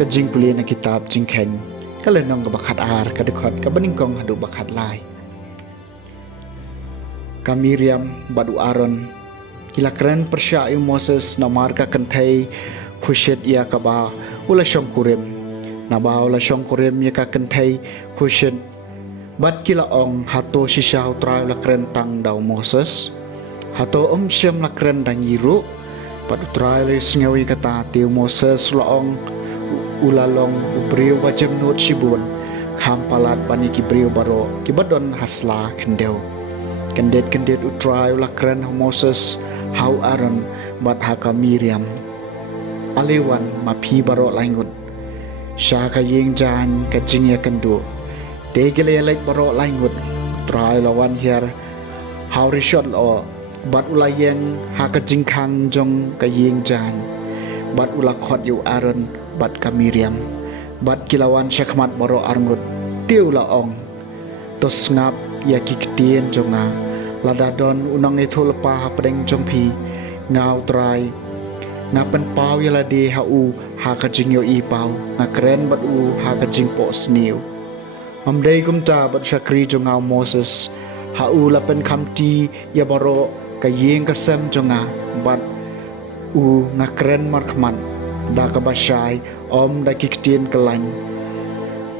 ก็จิงปุเลียนกิตาบจิงแข็งก็เลยนองกับบักขัดอาร์กับเดคอดกับบันิงกองหดูบักขัดลายกามิเรียมบัดูอารอนกิลากรันประชาอิโมเซสนามาร์กกันไทยคุเชตเอียกับาอุลาชงคุเรมนาบาอุลาชงคุเรมยากันไทยคุเชตบัดกิลาองฮัตโตชิชาอุตรายลักรันตังดาวโมเซสฮัตโตเชมลักรันดังยิรุปัดอุตรายเลยสงวิกตาติวโมเซสละองulalong ubriu wajam not shibun kham palat bani ki briu baro ki badon hasla kendet utrai ulakran Moses hau Aaron bat haka Miriam alewan mapi baro laingut syaka ying jan ka jingya kendu tegele lek baro laingut utrai lawan hier hau rishot lo bat ulayeng haka jingkhang jong ka ying jan bat ulakot yu Aaron bat ka Miriam bat kilawan syakmat baro arngut tiu laong tos ngap ya kiktien jonga ladadon unang itu lepa pedeng jongpi ngau trai ngapen pau ya ladi hau ha ka jingyo i pau ngakren bat u ha ka jing po sniu mamdei kumta bat syakri jonga Moses hau lapen kamti ya baro ka yeng kasem jonga bat u ngakren markman da kabashai om da kiktien kelany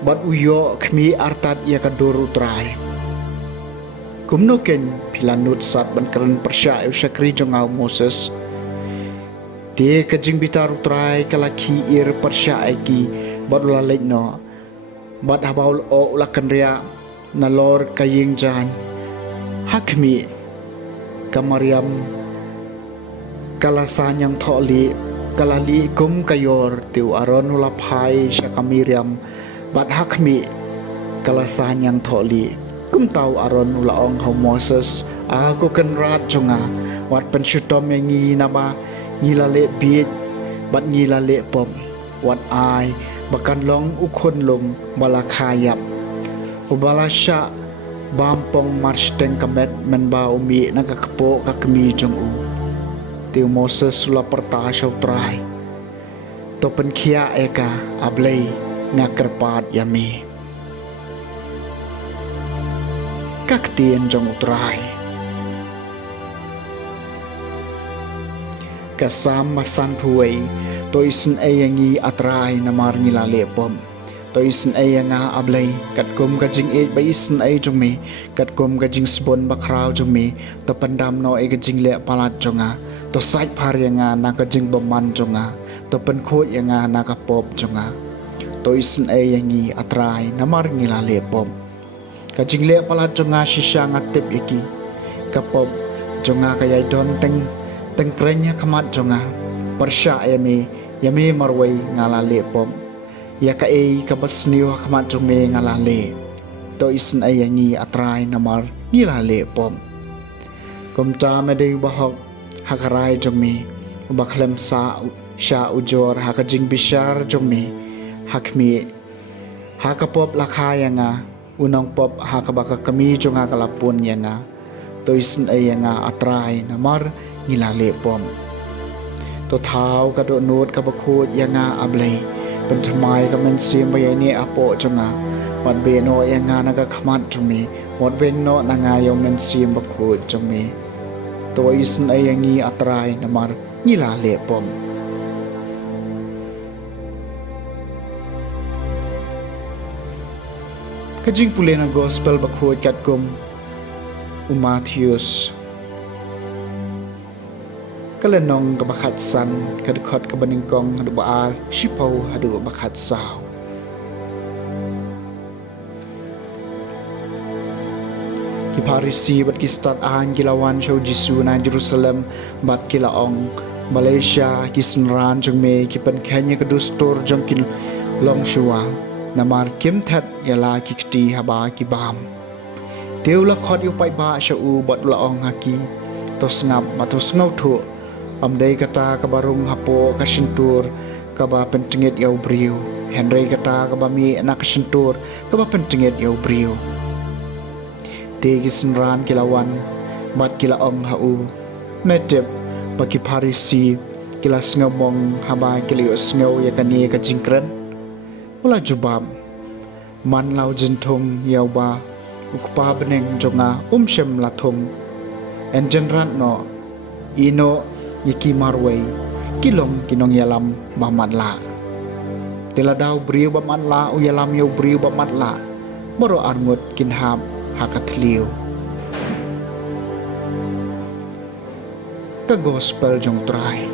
bat uyo khmi artat ya kaduru trai kumno ken pilanut sat ban kran persya usakri jongau Moses te kajing bitar trai kalaki ir persya aki bat ulalek no bat habaul o ulakan ria nalor kaying jan hakmi kamariam kalasan yang tholi kalali kum kayor tiu aron ulapai syaka Miriam bat hakmi kalasan yang tholi kum tau aron ulaong hau Moses aku kan rat jonga wat pensyutom yang naba ngilale biit bat ngilale pom wat ai bakan long ukon lum balakayap ubalasya bampong march teng kamet menba umi nakakapo kakmi jong u tiu Moses sula perta syau trai to penkia eka ablei ngakerpat yami kaktien jong utrai kasam masan puai to isen ayangi atrai namar ngilale pom to isen ayanga ablei kat kum kajing e ba isen ay jong me kat kum kajing sbon bakrau jong me to pandam no e kajing le palat jonga to sait par yanga nakajing baman jonga to penkhot yanga nakapop jonga to isen ayangi atrai namar ngilale pom kajing le palat jonga shisha ngatip yaki kapop jonga kayai don teng krenya kamat jonga persya yami marwai ngalale pom ya ka e kabasniwa kamat jome ngalale to isen ayangi atrai namar ngilale pom kumta medei bahok hakarai jome baklem sa sha ujor hakajing bishar jome hakmi hakapop lakhayanga unang pop hakabaka kami jonga kalapun yanga to isen ayanga atrai namar ngilale pom to thau kado not kabakut yanga ablei pentamai kamen sim bayai ni apo jonga wat beno yanga naga khamat jome wat beno nanga yo men sim bakut jome to isen ayangi atrai namar ngilale pom kajing pulena gospel bakut katkum Matthews kala nong kabakat san kadukot kabaningkong hadu baar sipaw hadu bakat saw. Kiparisi bat kistat an kilawan show Jisu na Jerusalem bat kilaong Malaysia kisenran jong me kipan Kenya kedustor jong kin long shua namar kim that yala kikti haba kibam. Teu la khot yu pai ba sha u bat laong haki tos ngap matos ngau thu amdai kata kabarung hapo kasintur kaba pentingit yau briu Henry kata kaba mi anak kasintur kaba pentingit yau briu. Tegi senran kilawan bat kilaong hau metep bagi parisi kila ngomong haba kiliyo ngau ya kani ka jingkran wala jubam man lau jintong yau ba ukpa beneng jonga shem lathong en jenran no ino yiki marway kilong kinong yalam bamadla teladau briu bamadla u yalam yau briu bamadla boro armut kinhab hakatliu ka gospel jong try